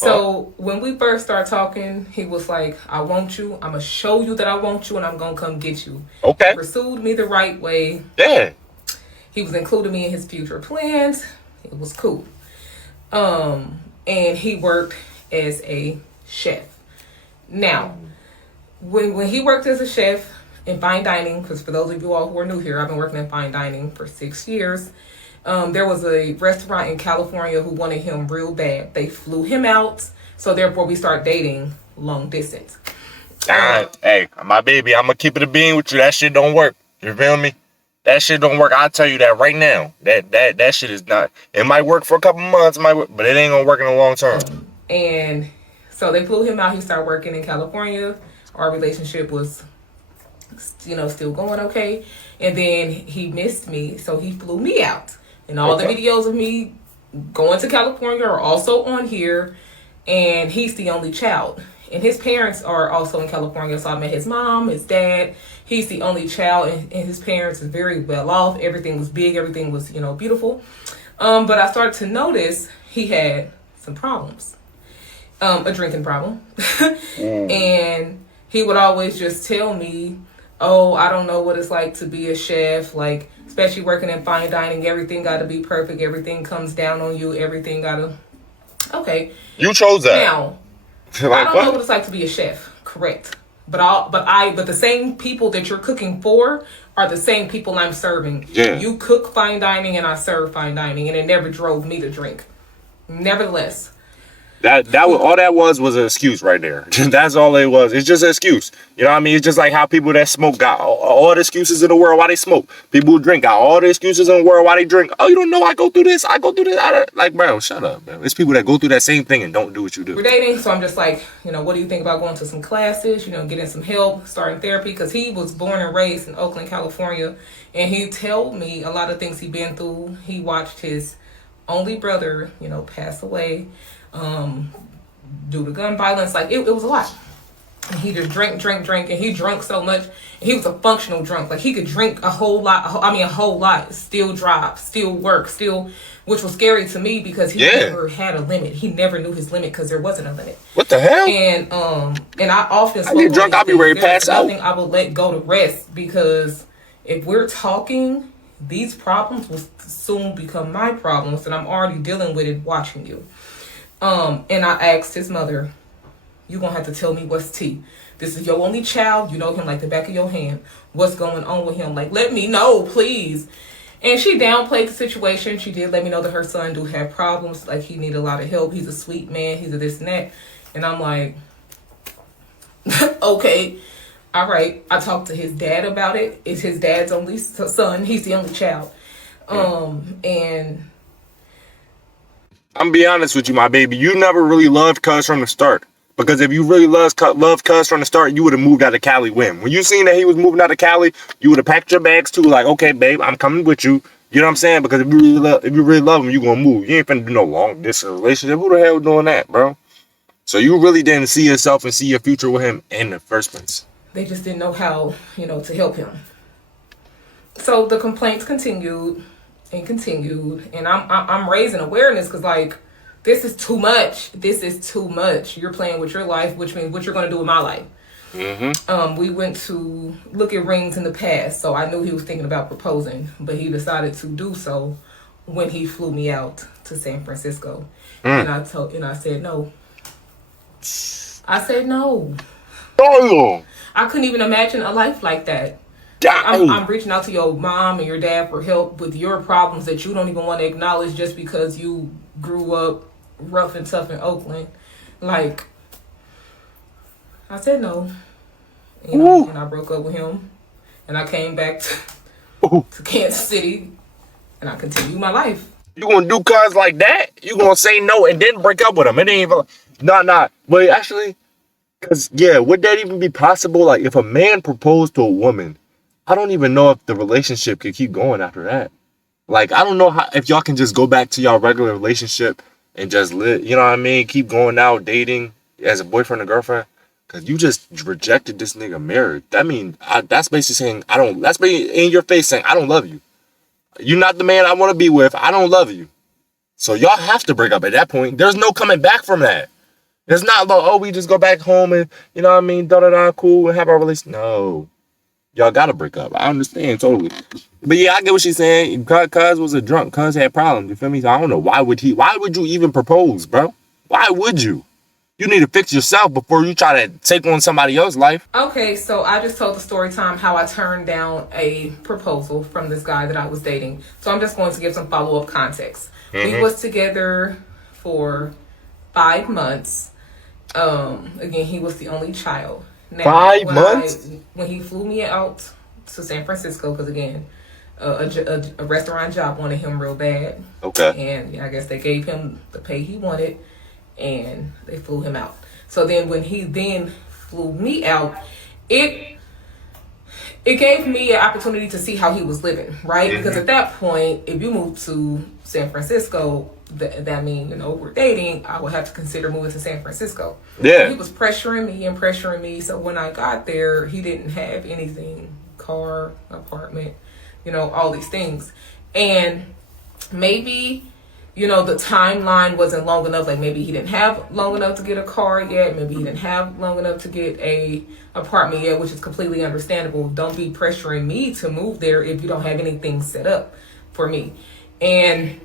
So when we first started talking, he was like, I want you. I'm going to show you that I want you and I'm going to come get you. He Okay. pursued me the right way. Yeah. He was including me in his future plans. It was cool. And he worked as a chef. Now, when he worked as a chef in fine dining, because for those of you all who are new here, I've been working in fine dining for 6 years. There was a restaurant in California who wanted him real bad. They flew him out, so therefore we started dating long distance. Hey, my baby, I'm gonna keep it a bean with you. That shit don't work. You feel me? That shit don't work. I'll tell you that right now. That shit is not. It might work for a couple months, but it ain't gonna work in the long term. And so they flew him out. He started working in California. Our relationship was, still going okay. And then he missed me, so he flew me out. And all the videos of me going to California are also on here. And he's the only child. And his parents are also in California. So I met his mom, his dad. He's the only child, and his parents are very well off. Everything was big. Everything was, beautiful. But I started to notice he had some problems. A drinking problem. And he would always just tell me, oh, I don't know what it's like to be a chef. Like, especially working in fine dining, everything got to be perfect. Everything comes down on you. Everything got to... Okay. You chose that. Now, I don't know what it's like to be a chef. Correct. But the same people that you're cooking for are the same people I'm serving. Yeah. You cook fine dining and I serve fine dining, and it never drove me to drink. Nevertheless, all that was an excuse right there. That's all it was. It's just an excuse. You know what I mean? It's just like how people that smoke got all the excuses in the world why they smoke. People who drink got all the excuses in the world why they drink. Oh, you don't know I go through this. Like, bro, shut up, bro. It's people that go through that same thing and don't do what you do. We're dating, so I'm just like, what do you think about going to some classes? Getting some help, starting therapy, because he was born and raised in Oakland, California, and he told me a lot of things he'd been through. He watched his only brother, pass away. Due to gun violence, like it was a lot. And he just drank, and he drank so much. And he was a functional drunk. Like he could drink a whole lot, still drive, still work, which was scary to me because he never had a limit. He never knew his limit because there wasn't a limit. What the hell? And I often I get drunk, I'll be ready to pass out. I will let go to rest because if we're talking, these problems will soon become my problems, and I'm already dealing with it watching you. And I asked his mother, you gonna have to tell me what's tea. This is your only child. You know him like the back of your hand. What's going on with him? Like, let me know, please. And she downplayed the situation. She did let me know that her son do have problems. Like, he need a lot of help. He's a sweet man. He's a this and that. And I'm like, okay, all right. I talked to his dad about it. It's his dad's only son. He's the only child. And I'm gonna be honest with you, my baby. You never really loved Cuz from the start. Because if you really loved Cuz from the start, you would have moved out of Cali when. When you seen that he was moving out of Cali, you would have packed your bags too. Like, okay, babe, I'm coming with you. You know what I'm saying? Because if you really love him, you gonna move. You ain't finna do no long distance relationship. Who the hell doing that, bro? So you really didn't see yourself and see your future with him in the first place. They just didn't know how, to help him. So the complaints continued. And I'm raising awareness because, like, this is too much. You're playing with your life, which means what you're going to do with my life. Mm-hmm. We went to look at rings in the past, so I knew he was thinking about proposing, but he decided to do so when he flew me out to San Francisco. And I said no. I said no. I couldn't even imagine a life like that. I'm reaching out to your mom and your dad for help with your problems that you don't even want to acknowledge just because you grew up rough and tough in Oakland. Like, I said no. And I broke up with him. And I came back to Kansas City. And I continued my life. You gonna do Cuz like that? You gonna say no and then break up with him? It ain't even... Nah. But actually... Because, would that even be possible? Like, if a man proposed to a woman... I don't even know if the relationship could keep going after that. Like, I don't know if y'all can just go back to y'all regular relationship and just live, you know what I mean? Keep going out, dating as a boyfriend or girlfriend. Because you just rejected this nigga married. That mean, that's basically saying, that's basically in your face saying, I don't love you. You're not the man I want to be with. I don't love you. So y'all have to break up at that point. There's no coming back from that. It's not like, oh, we just go back home and, you know what I mean, da-da-da, cool, and have our relationship. No. Y'all gotta break up. I understand totally. But yeah, I get what she's saying. Cuz was a drunk. Cuz had problems. You feel me? So I don't know. Why would you even propose, bro? Why would you? You need to fix yourself before you try to take on somebody else's life. Okay, so I just told the story time how I turned down a proposal from this guy that I was dating. So I'm just going to give some follow-up context. We was together for 5 months. Again, he was the only child. Now, 5 months? When he flew me out to San Francisco, because again, a restaurant job wanted him real bad. Okay. And I guess they gave him the pay he wanted, and they flew him out. So then when he then flew me out, it gave me an opportunity to see how he was living, right? Because at that point, if you move to San Francisco, that means, we're dating, I would have to consider moving to San Francisco. Yeah. He was pressuring me. So when I got there, he didn't have anything, car, apartment, all these things. And maybe, the timeline wasn't long enough. Like maybe he didn't have long enough to get a car yet. Maybe he didn't have long enough to get a apartment yet, which is completely understandable. Don't be pressuring me to move there if you don't have anything set up for me. And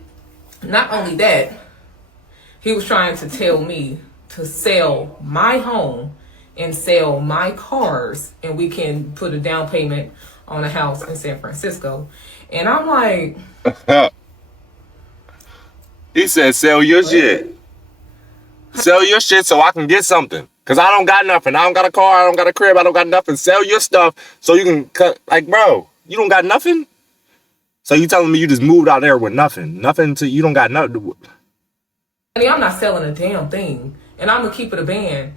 not only that, he was trying to tell me to sell my home and sell my cars, and we can put a down payment on a house in San Francisco. And I'm like... He said, sell your shit. Sell your shit so I can get something. Because I don't got nothing. I don't got a car. I don't got a crib. I don't got nothing. Sell your stuff so you can cut. Like, bro, you don't got nothing? So you telling me you just moved out there with nothing? Nothing to, you don't got nothing. Honey, I'm not selling a damn thing. And I'm going to keep it a band.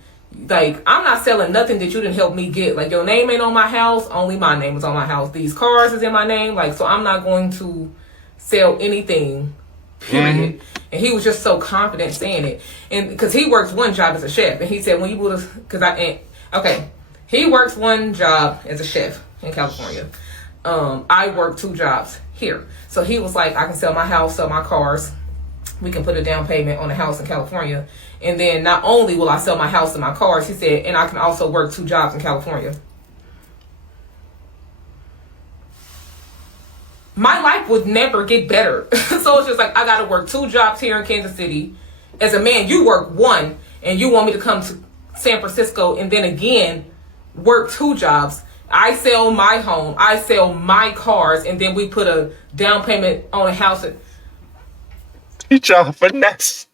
Like, I'm not selling nothing that you didn't help me get. Like, your name ain't on my house. Only my name is on my house. These cars is in my name. Like, so I'm not going to sell anything. Period. And he was just so confident saying it. And because he works one job as a chef, and he said when you would have, he works one job as a chef in California. I work 2 jobs here. So he was like, I can sell my house, sell my cars. We can put a down payment on a house in California. And then not only will I sell my house and my cars, he said, and I can also work 2 jobs in California. My life would never get better. So it's just like, I got to work 2 jobs here in Kansas City. As a man, you work 1, and you want me to come to San Francisco and then again work 2 jobs. I sell my home, I sell my cars, and then we put a down payment on a house. He trying to finesse.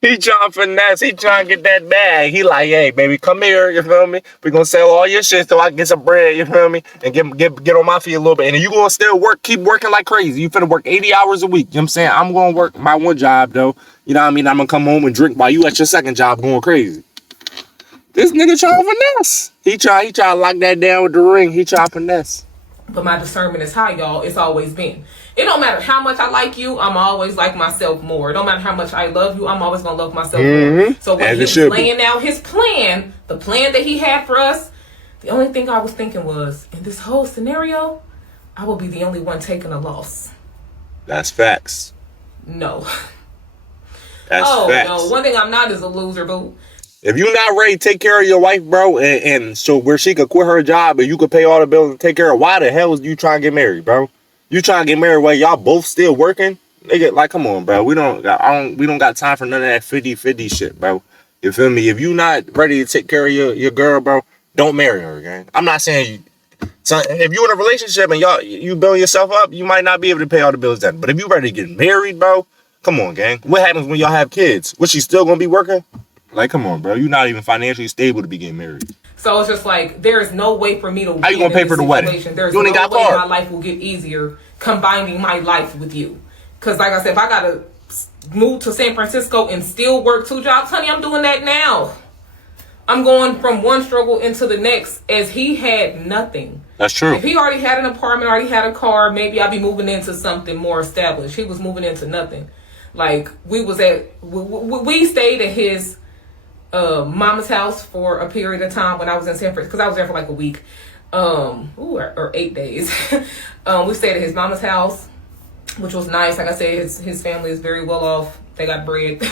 He trying to get that bag. He like, hey, baby, come here, you feel me? We gonna sell all your shit so I can get some bread, you feel me? And get on my feet a little bit. And then you gonna still keep working like crazy. You finna work 80 hours a week. You know what I'm saying? I'm gonna work my one job, though. You know what I mean? I'm gonna come home and drink while you at your second job going crazy. This nigga trying to finesse. He try to lock that down with the ring. He try to finesse. But my discernment is high, y'all. It's always been. It don't matter how much I like you, I'm always like myself more. It don't matter how much I love you, I'm always going to love myself more. So when he was laying out his plan, the plan that he had for us, the only thing I was thinking was, in this whole scenario, I will be the only one taking a loss. That's facts. No. That's facts. No. One thing I'm not is a loser, boo. If you're not ready to take care of your wife, bro, and so where she could quit her job and you could pay all the bills and take care of, why the hell is you trying to get married, bro? You trying to get married while y'all both still working? Nigga, like, come on, bro. We don't got time for none of that 50-50 shit, bro. You feel me? If you not ready to take care of your girl, bro, don't marry her, gang. I'm not saying so if you in a relationship and you build yourself up, you might not be able to pay all the bills then. But if you ready to get married, bro, come on, gang. What happens when y'all have kids? Was she still gonna be working? Like, come on, bro. You're not even financially stable to be getting married. So it's just like, there is no way for me to. How you gonna pay for the wedding? There's no way my life will get easier combining my life with you. Because like I said, if I gotta move to San Francisco and still work 2 jobs, honey, I'm doing that now. I'm going from one struggle into the next, as he had nothing. That's true. If he already had an apartment, already had a car, maybe I'd be moving into something more established. He was moving into nothing. Like, we stayed at his mama's house for a period of time when I was in San Francisco, because I was there for like a week, or 8 days. We stayed at his mama's house, which was nice. Like I said, his family is very well off. They got bread.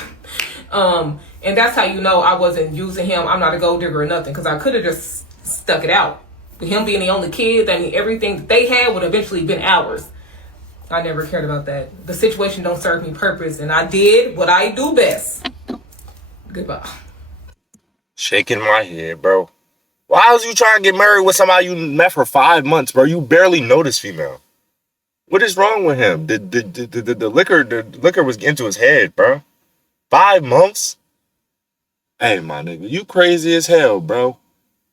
And that's how you know I wasn't using him. I'm not a gold digger or nothing, because I could have just stuck it out. With him being the only kid, I mean, everything that they had would eventually been ours. I never cared about that. The situation don't serve me purpose, and I did what I do best. Goodbye. Shaking my head, bro. Why was you trying to get married with somebody you met for 5 months, bro? You barely know this female. What is wrong with him? The liquor was getting to his head, bro. 5 months? Hey, my nigga, you crazy as hell, bro.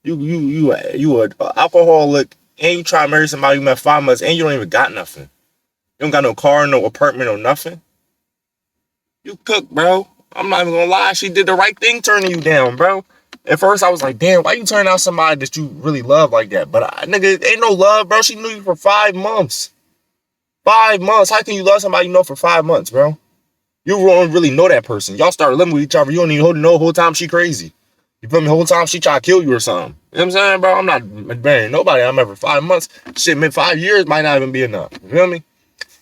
You a alcoholic, and you try to marry somebody you met 5 months, and you don't even got nothing. You don't got no car, no apartment, or nothing. You cook, bro. I'm not even gonna lie. She did the right thing turning you down, bro. At first, I was like, damn, why you turn out somebody that you really love like that? But, nigga, ain't no love, bro. She knew you for 5 months. 5 months. How can you love somebody you know for 5 months, bro? You don't really know that person. Y'all start living with each other. You don't even know the whole time she crazy. You feel me? The whole time she try to kill you or something. You know what I'm saying, bro? I'm not marrying nobody I'm ever 5 months. Shit, man, 5 years might not even be enough. You feel me?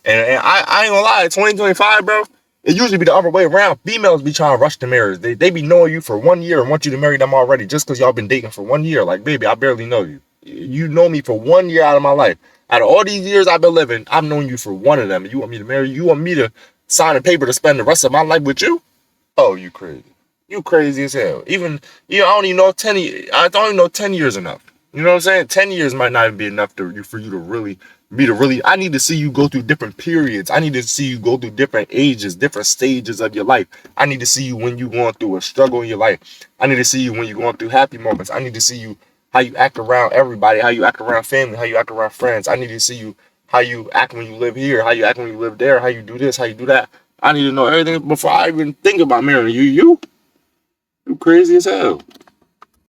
And I ain't gonna lie, 2025, bro, it usually be the other way around. Females be trying to rush to marriage. They be knowing you for 1 year and want you to marry them already just because y'all been dating for 1 year. Like, baby, I barely know you. You know me for 1 year out of my life. Out of all these years I've been living, I've known you for one of them. And you want me to marry you? You want me to sign a paper to spend the rest of my life with you? Oh, you crazy. You crazy as hell. Even, I don't even know 10 years. I don't even know 10 years enough. You know what I'm saying? 10 years might not even be enough for you to really I need to see you go through different periods. I need to see you go through different ages, different stages of your life. I need to see you when you're going through a struggle in your life. I need to see you when you're going through happy moments. I need to see you how you act around everybody, how you act around family, how you act around friends. I need to see you how you act when you live here, how you act when you live there, how you do this, how you do that. I need to know everything before I even think about marrying you. You crazy as hell.